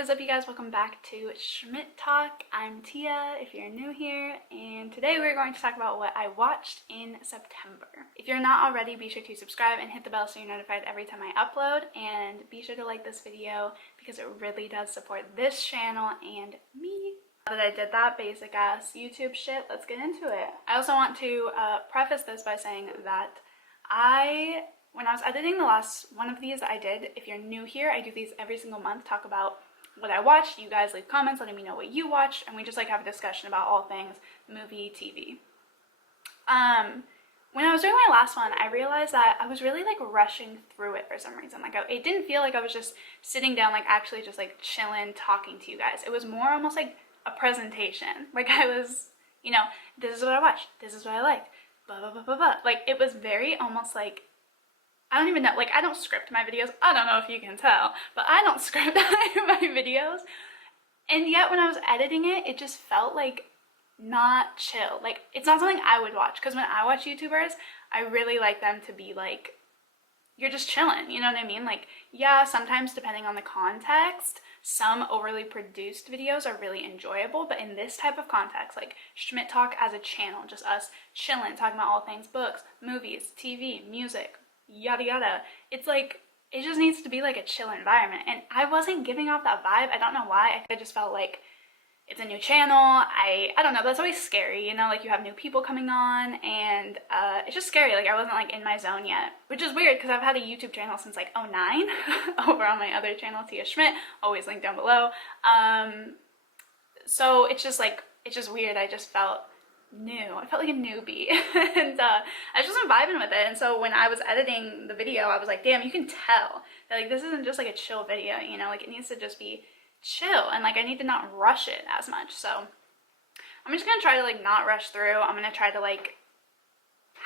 is up, you guys? Welcome back to Schmidt Talk. I'm Tia if you're new here, and today we're going to talk about what I watched in September. If you're not already, be sure to subscribe and hit the bell so you're notified every time I upload, and be sure to like this video because it really does support this channel and me. Now that I did that basic ass YouTube shit, let's get into it. I also want to preface this by saying that when I was editing the last one of these that I did, if you're new here, I do these every single month, talk about what I watched. You guys leave comments letting me know what you watched, and we just like have a discussion about all things movie, TV. When I was doing my last one, I realized that I was really like rushing through it for some reason. Like it didn't feel like I was just sitting down, like actually just like chilling, talking to you guys. It was more almost like a presentation. Like I was, you know, this is what I watched, this is what I liked, blah, blah, blah, blah, blah. Like it was very almost like, I don't even know, like I don't script my videos. I don't know if you can tell, but I don't script my videos. And yet when I was editing it, it just felt like not chill. Like it's not something I would watch, because when I watch YouTubers, I really like them to be like, you're just chilling, you know what I mean? Like, yeah, sometimes depending on the context, some overly produced videos are really enjoyable, but in this type of context, like Schmidt Talk as a channel, just us chilling, talking about all things books, movies, TV, music, yada yada, it's like it just needs to be like a chill environment, and I wasn't giving off that vibe. I don't know why. I just felt like it's a new channel. I don't know, that's always scary, you know, like you have new people coming on, and it's just scary. Like I wasn't like in my zone yet, which is weird because I've had a YouTube channel since like 2009 over on my other channel, Tiaschmidt, always linked down below. So it's just like, it's just weird. I just felt new. I felt like a newbie and I just wasn't vibing with it. And so when I was editing the video, I was like, damn, you can tell that like this isn't just like a chill video, you know, like it needs to just be chill, and like I need to not rush it as much. So I'm just gonna try to like not rush through. I'm gonna try to like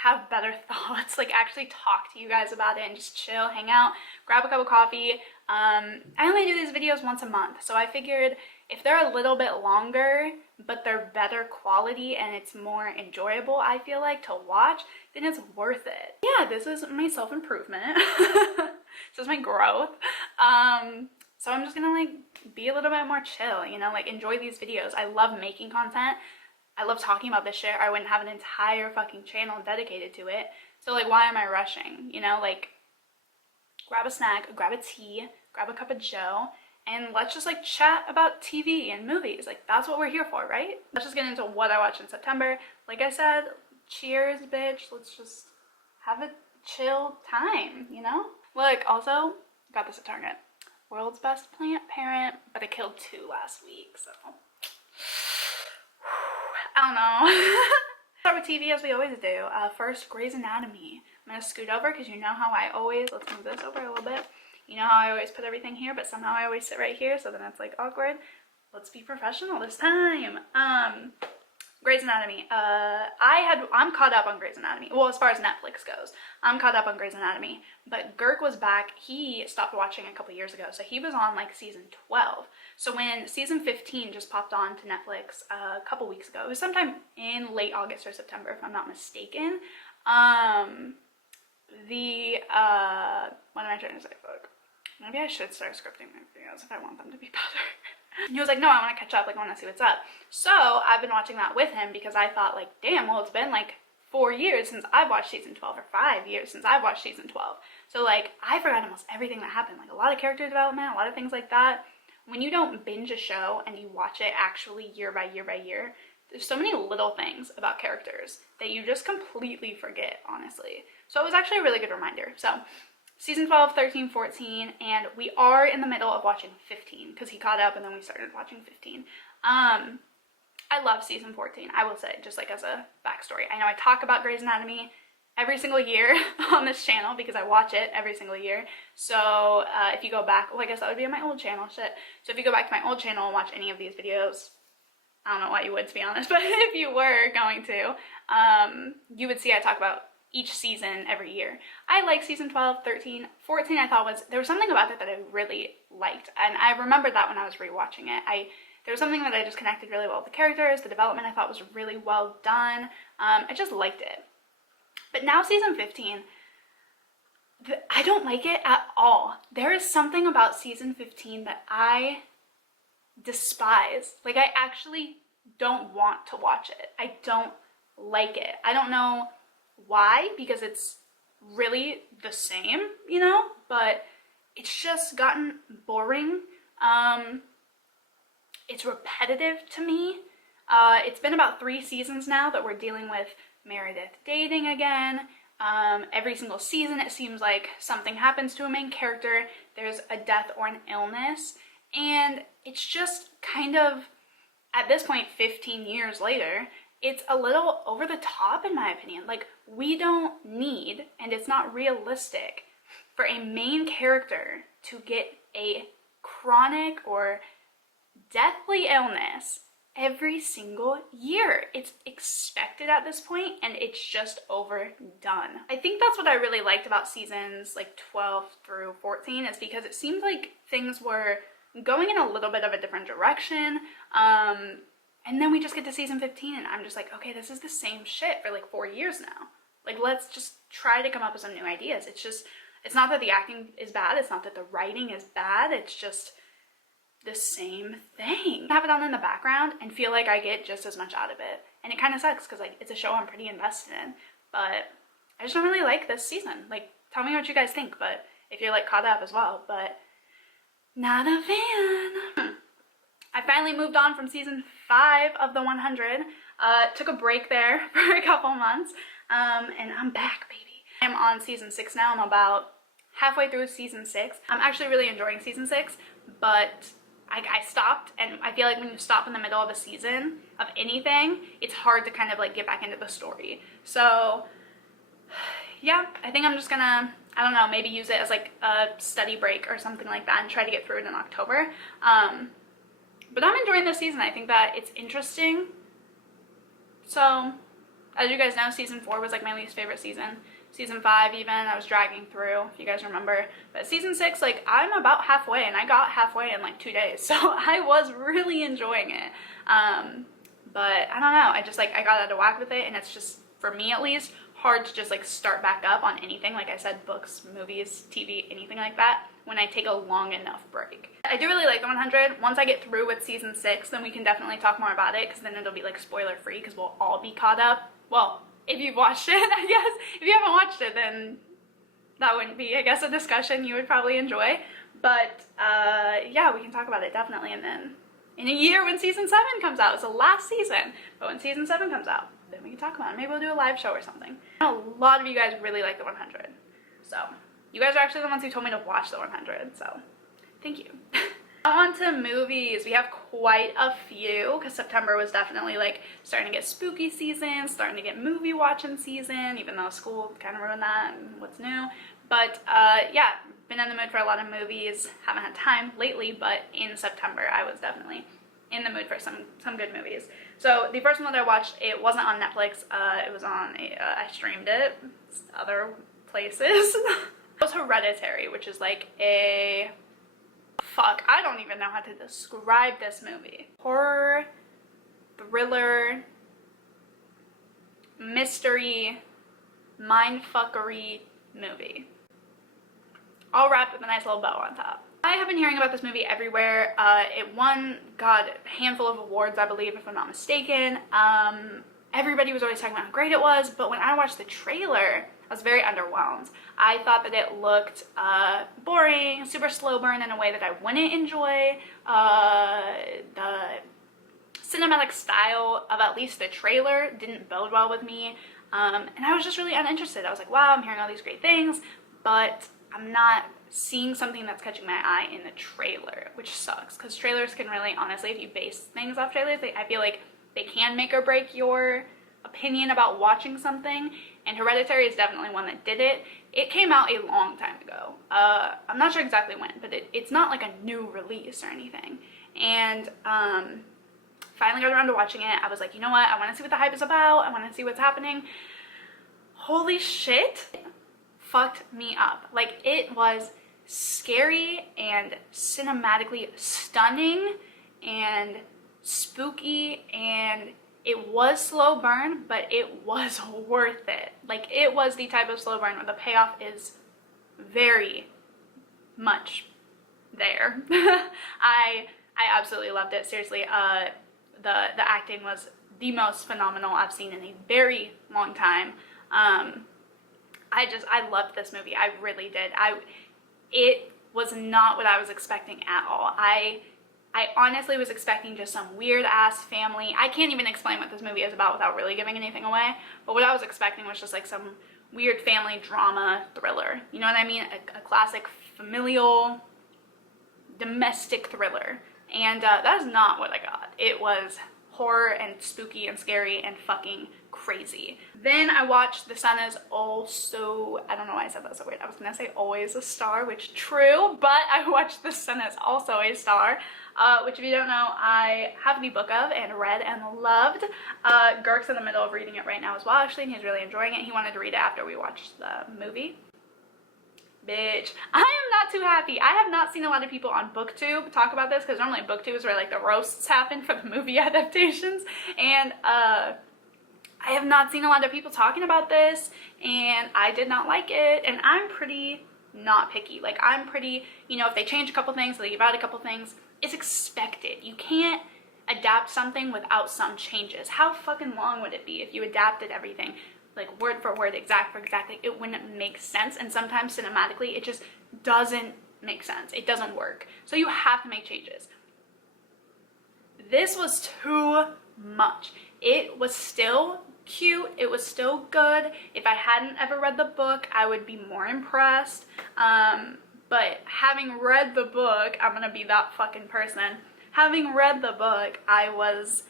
have better thoughts, like actually talk to you guys about it and just chill, hang out, grab a cup of coffee. I only do these videos once a month, so I figured if they're a little bit longer but they're better quality and it's more enjoyable, I feel like, to watch, then it's worth it. Yeah, this is my self-improvement. This is my growth. So I'm just gonna like be a little bit more chill, you know, like enjoy these videos. I love making content. I love talking about this shit, or I wouldn't have an entire fucking channel dedicated to it. So like, why am I rushing? You know, like grab a snack, grab a tea, grab a cup of joe, and let's just like chat about TV and movies. Like that's what we're here for, right? Let's just get into what I watched in September. Like I said, cheers, bitch. Let's just have a chill time, you know? Like also, got this at Target. World's best plant parent, but I killed 2 last week, so I don't know. Start with TV as we always do. First, Grey's Anatomy. I'm gonna scoot over because you know how I always, let's move this over a little bit. You know how I always put everything here, but somehow I always sit right here, so then it's like awkward. Let's be professional this time. Grey's Anatomy. I'm caught up on Grey's Anatomy. Well, as far as Netflix goes, I'm caught up on Grey's Anatomy. But Girk was back. He stopped watching a couple years ago, so he was on like season 12. So when season 15 just popped on to Netflix a couple weeks ago, it was sometime in late August or September, if I'm not mistaken. What am I trying to say? Fuck. Maybe I should start scripting my videos if I want them to be better. He was like, no, I want to catch up, like I want to see what's up. So I've been watching that with him because I thought like, damn, well, it's been like 4 years since I've watched season 12, or 5 years since I've watched season 12. So like, I forgot almost everything that happened, like a lot of character development, a lot of things like that. When you don't binge a show and you watch it actually year by year by year, there's so many little things about characters that you just completely forget, honestly. So it was actually a really good reminder. So season 12, 13, 14, and we are in the middle of watching 15 because he caught up and then we started watching 15. I love season 14, I will say, just like as a backstory. I know I talk about Grey's Anatomy every single year on this channel because I watch it every single year. So if you go back, well, I guess that would be on my old channel, shit. So if you go back to my old channel and watch any of these videos, I don't know why you would, to be honest, but if you were going to, you would see I talk about each season every year. I like season 12, 13, 14 I thought there was something about it that I really liked, and I remembered that when I was rewatching it. There was something that I just connected really well with the characters. The development I thought was really well done. I just liked it. But now season 15, I don't like it at all. There is something about season 15 that I despise. Like, I actually don't want to watch it. I don't like it. I don't know why, because it's really the same, you know, but it's just gotten boring. It's repetitive to me. It's been about 3 seasons now that we're dealing with Meredith dating again. Every single season it seems like something happens to a main character, there's a death or an illness, and it's just kind of, at this point 15 years later, it's a little over the top in my opinion. Like, we don't need, and it's not realistic, for a main character to get a chronic or deathly illness every single year. It's expected at this point, and it's just overdone. I think that's what I really liked about seasons like 12 through 14, is because it seemed like things were going in a little bit of a different direction. And then we just get to season 15 and I'm just like, okay, this is the same shit for like 4 years now. Like, let's just try to come up with some new ideas. It's not that the acting is bad, it's not that the writing is bad, it's just the same thing. I have it on in the background and feel like I get just as much out of it. And it kind of sucks because like it's a show I'm pretty invested in, but I just don't really like this season. Like, tell me what you guys think, but if you're like caught up as well, but not a fan. I finally moved on from season 5 of the 100. Took a break there for a couple months, and I'm back, baby. I'm on season 6 now. I'm about halfway through season 6. I'm actually really enjoying season 6, but I stopped, and I feel like when you stop in the middle of a season of anything, it's hard to kind of like get back into the story. So yeah, I think I'm just gonna, I don't know, maybe use it as like a study break or something like that and try to get through it in October. But I'm enjoying this season. I think that it's interesting. So, as you guys know, season 4 was like my least favorite season. Season 5 even, I was dragging through, if you guys remember. But season 6, like, I'm about halfway, and I got halfway in like 2 days. So I was really enjoying it. But I don't know, I just like, I got out of whack with it, and it's just, for me at least, hard to just like start back up on anything. Like I said, books, movies, TV, anything like that, when I take a long enough break. I do really like the 100. Once I get through with season 6, then we can definitely talk more about it, because then it'll be like spoiler free, because we'll all be caught up. Well, if you've watched it, I guess. If you haven't watched it, then that wouldn't be, I guess, a discussion you would probably enjoy. But yeah, we can talk about it definitely. And then in a year when season 7 comes out, it's the last season, but when season 7 comes out, then we can talk about it. Maybe we'll do a live show or something. I know a lot of you guys really like the 100, so you guys are actually the ones who told me to watch the 100, so thank you. On to movies. We have quite a few, because September was definitely like starting to get spooky season, starting to get movie watching season, even though school kind of ruined that and what's new. But yeah, been in the mood for a lot of movies. Haven't had time lately, but in September I was definitely in the mood for some good movies. So the first one that I watched, it wasn't on Netflix, it was on, I streamed it other places. It was Hereditary, which is like a, fuck, I don't even know how to describe this movie. Horror, thriller, mystery, mindfuckery movie. All wrapped with a nice little bow on top. I have been hearing about this movie everywhere. It won, God, a handful of awards, I believe, if I'm not mistaken. Everybody was always talking about how great it was, but when I watched the trailer, I was very underwhelmed. I thought that it looked boring, super slow burn in a way that I wouldn't enjoy. The cinematic style of at least the trailer didn't bode well with me, and I was just really uninterested. I was like, wow, I'm hearing all these great things, but I'm not seeing something that's catching my eye in the trailer, which sucks, because trailers can really, honestly, if you base things off trailers, I feel like they can make or break your opinion about watching something, and Hereditary is definitely one that did it. It came out a long time ago. I'm not sure exactly when, but it's not like a new release or anything. And finally got around to watching it. I was like, you know what? I want to see what the hype is about. I want to see what's happening. Holy shit. It fucked me up. Like, it was scary and cinematically stunning and spooky, and it was slow burn, but it was worth it. Like, it was the type of slow burn where the payoff is very much there. I I absolutely loved it. Seriously, the acting was the most phenomenal I've seen in a very long time. I loved this movie. I really did. It was not what I was expecting at all. I honestly was expecting just some weird ass family. I can't even explain what this movie is about without really giving anything away. But what I was expecting was just like some weird family drama thriller. You know what I mean? A classic familial domestic thriller. And that is not what I got. It was horror and spooky and scary and fucking crazy. Then I watched The Sun Is Also, I don't know why I said that so weird. I was gonna say Always a Star, which true, but I watched The Sun Is Also a Star, which if you don't know, I have the book of and read and loved. Girk's in the middle of reading it right now as well, actually, and he's really enjoying it. He wanted to read it after we watched the movie. Bitch, I am not too happy. I have not seen a lot of people on BookTube talk about this, because normally BookTube is where like the roasts happen for the movie adaptations, and I have not seen a lot of people talking about this, and I did not like it. And I'm pretty not picky. Like, I'm pretty, you know, if they change a couple things, they leave out a couple things, it's expected. You can't adapt something without some changes. How fucking long would it be if you adapted everything like word for word, exact for exact? Like, it wouldn't make sense, and sometimes cinematically it just doesn't make sense. It doesn't work. So you have to make changes. This was too much. It was still cute, it was still good. If I hadn't ever read the book, I would be more impressed. But having read the book, I'm gonna be that fucking person. Having read the book, I was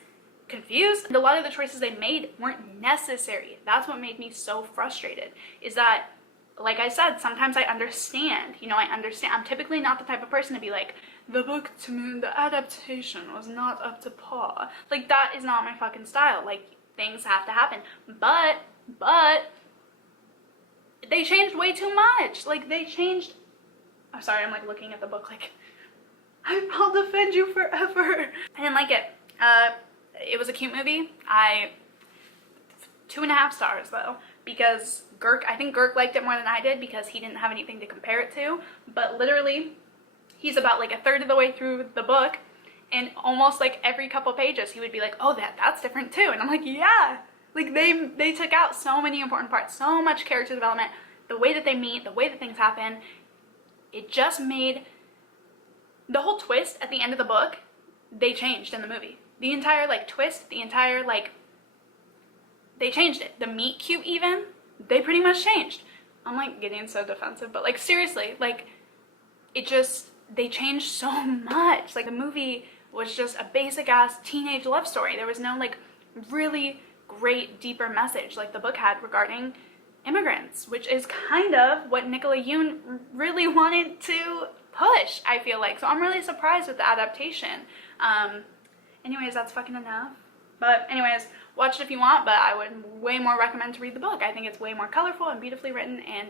confused. And a lot of the choices they made weren't necessary. That's what made me so frustrated, is that, like I said, sometimes I understand, you know, I understand. I'm typically not the type of person to be like, the book to me, the adaptation was not up to par. Like, that is not my fucking style. Like, things have to happen. But they changed way too much. Like, they changed, I'm sorry, I'm like looking at the book like, I'll defend you forever. I didn't like it. It was a cute movie. 2.5 stars though, because I think Girk liked it more than I did because he didn't have anything to compare it to. But literally, he's about like a third of the way through the book, and almost like every couple pages he would be like, oh, that's different too. And I'm like, yeah. Like, they took out so many important parts, so much character development, the way that they meet, the way that things happen. It just made the whole twist at the end of the book, they changed in the movie. The entire like twist, the entire like, they changed it. The meet cute even, they pretty much changed. I'm like getting so defensive, but like seriously, like they changed so much. Like, the movie was just a basic ass teenage love story. There was no like really great deeper message like the book had regarding immigrants, which is kind of what Nicola Yoon really wanted to push, I feel like. So I'm really surprised with the adaptation. Anyways, that's fucking enough. But anyways, watch it if you want, but I would way more recommend to read the book. I think it's way more colorful and beautifully written, and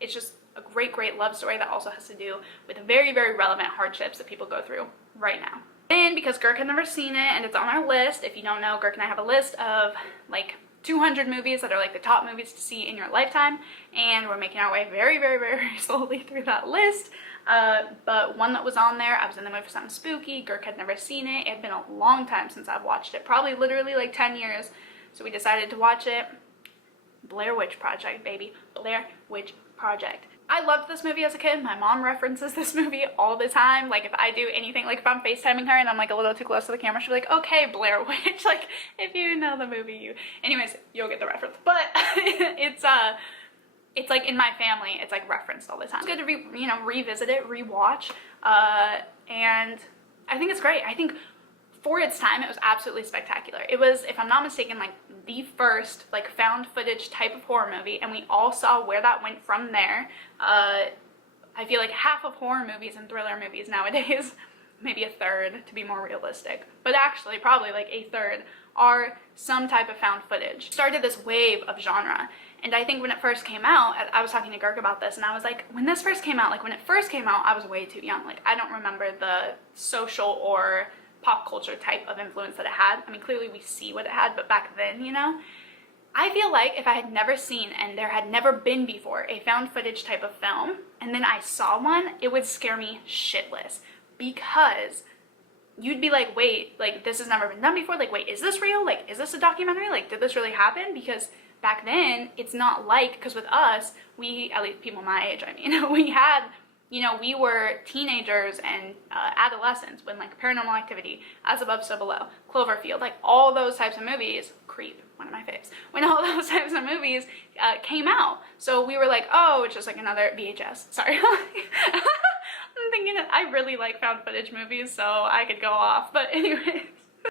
it's just a great love story that also has to do with very, very relevant hardships that people go through right now. And because Girk had never seen it, and it's on our list, if you don't know, Girk and I have a list of like 200 movies that are like the top movies to see in your lifetime, and we're making our way very, very, very slowly through that list. But one that was on there, I was in the mood for something spooky. Girk had never seen it. It had been a long time since I've watched it, probably literally like 10 years. So we decided to watch it. Blair Witch Project, baby. Blair Witch Project. I loved this movie as a kid. My mom references this movie all the time. Like, if I do anything, like if I'm FaceTiming her and I'm like a little too close to the camera, she'll be like, okay, Blair Witch. Like, if you know the movie, anyways, you'll get the reference. But it's like in my family, it's like referenced all the time. It's good to revisit it, rewatch, and I think it's great. I think for its time, it was absolutely spectacular. It was, if I'm not mistaken, like the first like found footage type of horror movie, and we all saw where that went from there. I feel like half of horror movies and thriller movies nowadays, maybe a third to be more realistic, but actually probably like a third, are some type of found footage. Started this wave of genre. And I think when it first came out, I was talking to Girk about this, and I was like, when this first came out, I was way too young. Like, I don't remember the social or pop culture type of influence that it had. I mean, clearly we see what it had, but back then, you know? I feel like if I had never seen, and there had never been before, a found footage type of film, and then I saw one, it would scare me shitless. Because you'd be like, wait, like, this has never been done before. Like, wait, is this real? Like, is this a documentary? Like, did this really happen? Because back then, it's not like, because with us, we, at least people my age, I mean, we had, you know, we were teenagers and adolescents when, like, Paranormal Activity, As Above, So Below, Cloverfield, like, all those types of movies, Creep, one of my faves, when all those types of movies came out. So we were like, oh, it's just like another VHS. Sorry. I'm thinking that I really like found footage movies, so I could go off. But anyways,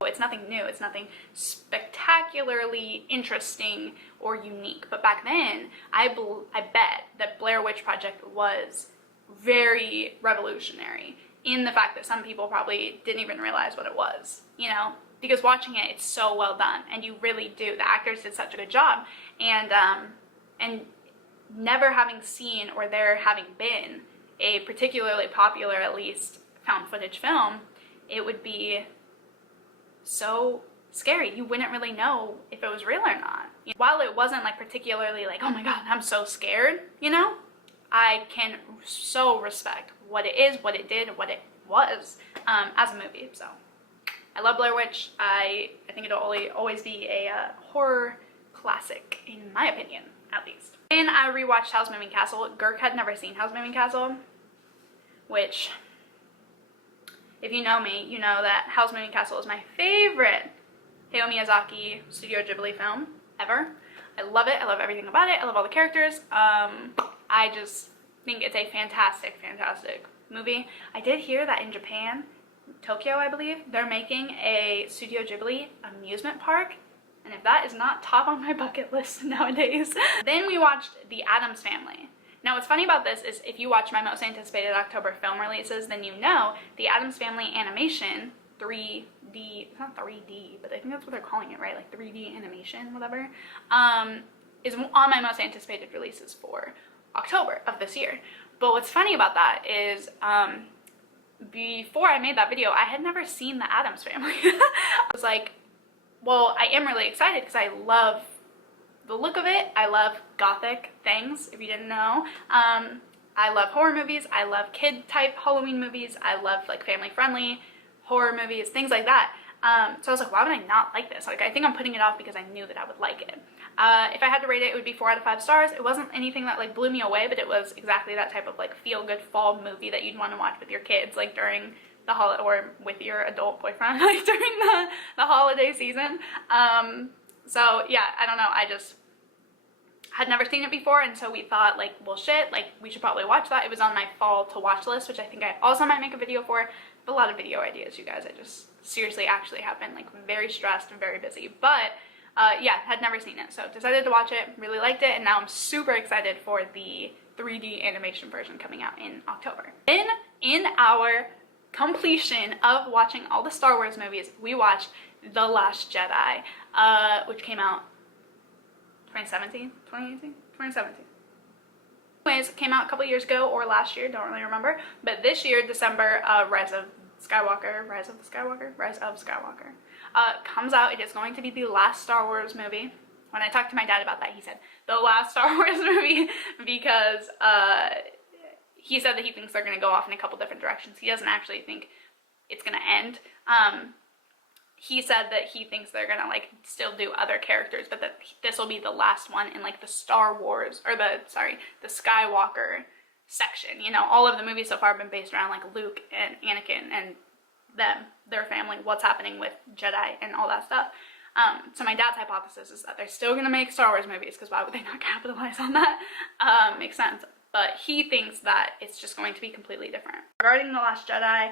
it's nothing new. It's nothing spectacularly interesting or unique. But back then, I bet that Blair Witch Project was very revolutionary in the fact that some people probably didn't even realize what it was, you know? Because watching it, it's so well done, and you really do. The actors did such a good job, and never having seen or there having been a particularly popular, at least, found footage film, it would be so scary. You wouldn't really know if it was real or not. While it wasn't like particularly like, oh my god, I'm so scared, you know, I can so respect what it is, what it did, what it was as a movie. So I love Blair Witch. I think it'll always be a horror classic, in my opinion, at least. And I rewatched Howl's Moving Castle. Girk had never seen Howl's Moving Castle, which, if you know me, you know that Howl's Moving Castle is my favorite Hayao Miyazaki Studio Ghibli film ever. I love it. I love everything about it. I love all the characters. I just think it's a fantastic, fantastic movie. I did hear that in Japan, Tokyo, I believe, they're making a Studio Ghibli amusement park. And if that is not top on my bucket list nowadays. Then we watched The Addams Family. Now what's funny about this is if you watch my most anticipated October film releases, then you know The Addams Family animation, 3D, it's not 3D, but I think that's what they're calling it, right? Like 3D animation, whatever, is on my most anticipated releases for October of this year. But what's funny about that is, before I made that video, I had never seen The Addams Family. I was like, well, I am really excited because I love the look of it. I love gothic things, if you didn't know. I love horror movies. I love kid-type Halloween movies. I love, like, family-friendly horror movies, things like that. So I was like, why would I not like this? Like, I think I'm putting it off because I knew that I would like it. If I had to rate it, it would be 4 out of 5 stars. It wasn't anything that, like, blew me away, but it was exactly that type of, like, feel-good fall movie that you'd want to watch with your kids, like, during the holiday, or with your adult boyfriend, like, during the holiday season. So, yeah, I don't know, I just had never seen it before, and so we thought, like, well, shit, like, we should probably watch that. It was on my fall to watch list, which I think I also might make a video for. I have a lot of video ideas, you guys. I just seriously actually have been, like, very stressed and very busy, but yeah, had never seen it, so decided to watch it, really liked it, and now I'm super excited for the 3D animation version coming out in October. Then, in our completion of watching all the Star Wars movies, we watched The Last Jedi, which came out 2017? 2018? 2017. Anyways, came out a couple years ago, or last year, don't really remember, but this year, December, Rise of Skywalker comes out. It is going to be the last Star Wars movie. When I talked to my dad about that, he said, the last Star Wars movie, because he said that he thinks they're going to go off in a couple different directions. He doesn't actually think it's going to end. He said that he thinks they're going to, like, still do other characters, but that this will be the last one in, like, the Star Wars, or the Skywalker section. You know, all of the movies so far have been based around, like, Luke and Anakin and them, their family, what's happening with Jedi and all that stuff. So my dad's hypothesis is that they're still going to make Star Wars movies, because why would they not capitalize on that? Makes sense. But he thinks that it's just going to be completely different. Regarding The Last Jedi,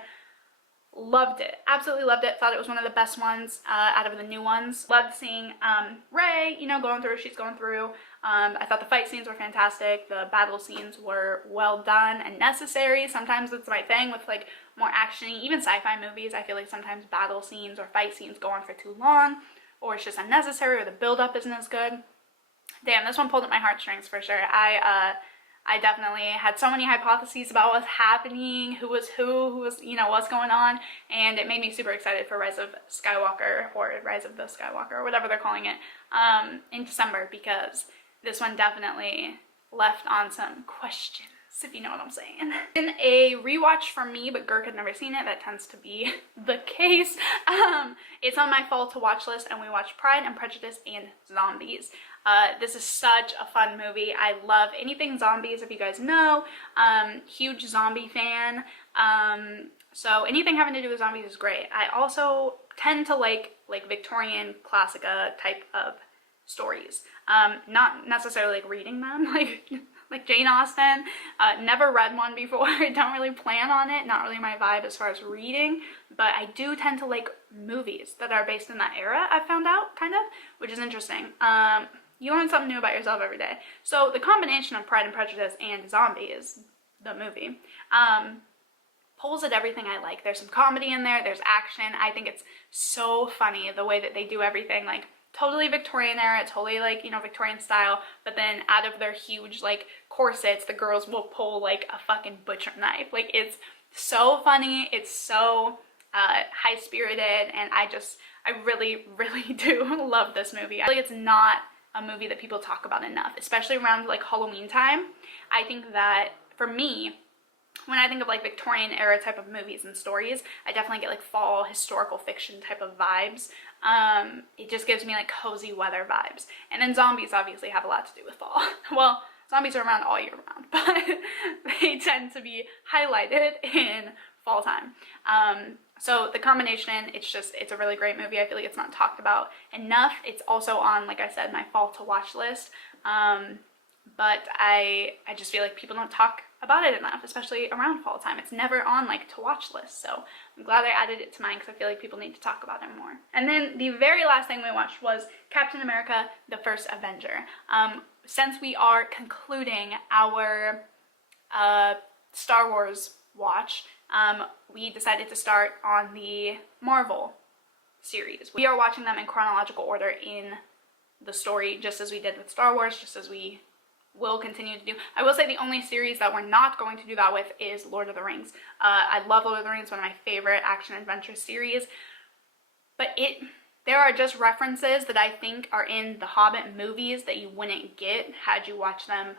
loved it. Absolutely loved it. Thought it was one of the best ones out of the new ones. Loved seeing Rey, you know, going through what she's going through. I thought the fight scenes were fantastic. The battle scenes were well done and necessary. Sometimes it's my thing with, like, more action-y, even sci-fi movies. I feel like sometimes battle scenes or fight scenes go on for too long, or it's just unnecessary, or the build-up isn't as good. Damn, this one pulled at my heartstrings for sure. I definitely had so many hypotheses about what's happening, who was, you know, what's going on, and it made me super excited for Rise of Skywalker, or Rise of the Skywalker, or whatever they're calling it, in December, because this one definitely left on some questions if you know what I'm saying. In a rewatch for me, but Girk had never seen it, that tends to be the case. It's on my fall to watch list, and we watched Pride and Prejudice and Zombies. This is such a fun movie. I love anything zombies, if you guys know. Huge zombie fan. So anything having to do with zombies is great. I also tend to like Victorian Classica type of stories. Not necessarily like reading them, like Jane Austen. Never read one before. I don't really plan on it. Not really my vibe as far as reading, but I do tend to like movies that are based in that era, I've found out, kind of, which is interesting. You learn something new about yourself every day. So the combination of Pride and Prejudice and Zombies, the movie, pulls at everything I like. There's some comedy in there, there's action. I think it's so funny the way that they do everything, like totally Victorian era, totally like, you know, Victorian style, but then out of their huge like corsets, the girls will pull like a fucking butcher knife. Like, it's so funny, it's so high-spirited, and I really, really do love this movie. I feel like it's not a movie that people talk about enough, especially around like Halloween time. I think that for me, when I think of like Victorian era type of movies and stories, I definitely get like fall historical fiction type of vibes. It just gives me like cozy weather vibes. And then zombies obviously have a lot to do with fall. Well, zombies are around all year round, but they tend to be highlighted in fall time. So the combination, it's a really great movie. I feel like it's not talked about enough. It's also on, like I said, my fall to watch list. But I just feel like people don't talk about it enough, especially around fall time. It's never on like to watch list, so I'm glad I added it to mine because I feel like people need to talk about it more. And then the very last thing we watched was Captain America: The First Avenger. Since we are concluding our Star Wars watch, we decided to start on the Marvel series. We are watching them in chronological order in the story, just as we did with Star Wars, just as we will continue to do. I will say the only series that we're not going to do that with is Lord of the Rings. I love Lord of the Rings, one of my favorite action adventure series, but there are just references that I think are in the Hobbit movies that you wouldn't get had you watched them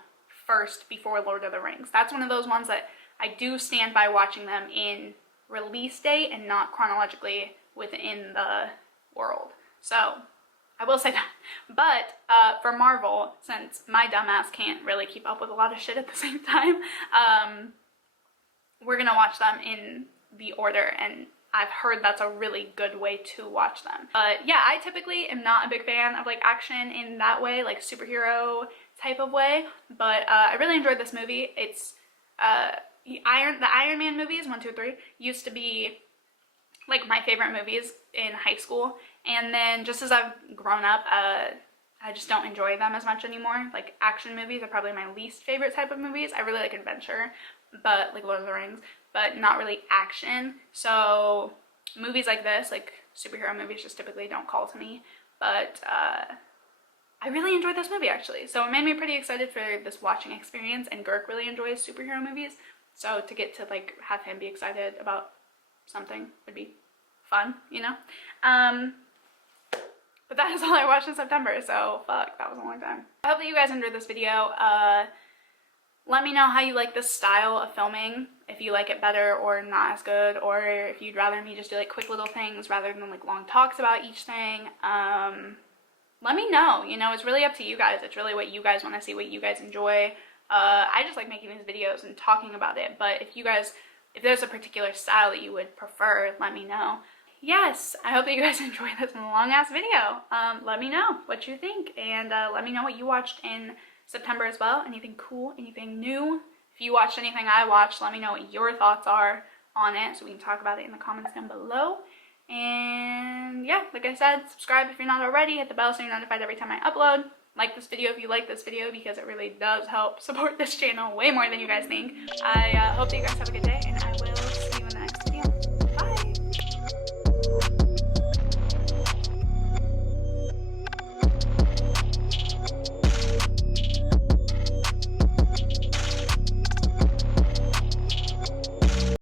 first before Lord of the Rings. That's one of those ones that I do stand by watching them in release date and not chronologically within the world. So I will say that. But for Marvel, since my dumbass can't really keep up with a lot of shit at the same time, we're gonna watch them in the order, and I've heard that's a really good way to watch them. But yeah, I typically am not a big fan of like action in that way, like superhero type of way, but I really enjoyed this movie. It's the Iron Man movies, 1, 2, 3, used to be like my favorite movies in high school, and then just as I've grown up, I just don't enjoy them as much anymore. Like, action movies are probably my least favorite type of movies. I really like adventure, but like Lord of the Rings, but not really action. So movies like this, like superhero movies, just typically don't call to me. But I really enjoyed this movie, actually, so it made me pretty excited for this watching experience. And Girk really enjoys superhero movies, so to get to like have him be excited about something would be fun, you know. But that is all I watched in September, so fuck, that was a long time. I hope that you guys enjoyed this video. Let me know how you like this style of filming, if you like it better or not as good, or if you'd rather me just do like quick little things rather than like long talks about each thing. Let me know, you know, it's really up to you guys. It's really what you guys want to see, what you guys enjoy. I just like making these videos and talking about it, but if there's a particular style that you would prefer, let me know. Yes, I hope that you guys enjoyed this long ass video. Let me know what you think, and let me know what you watched in September as well. Anything cool, anything new. If you watched anything I watched, let me know what your thoughts are on it so we can talk about it in the comments down below. And yeah, like I said, subscribe if you're not already, hit the bell so you're notified every time I upload. Like this video if you like this video, because it really does help support this channel way more than you guys think. I hope that you guys have a good day, and I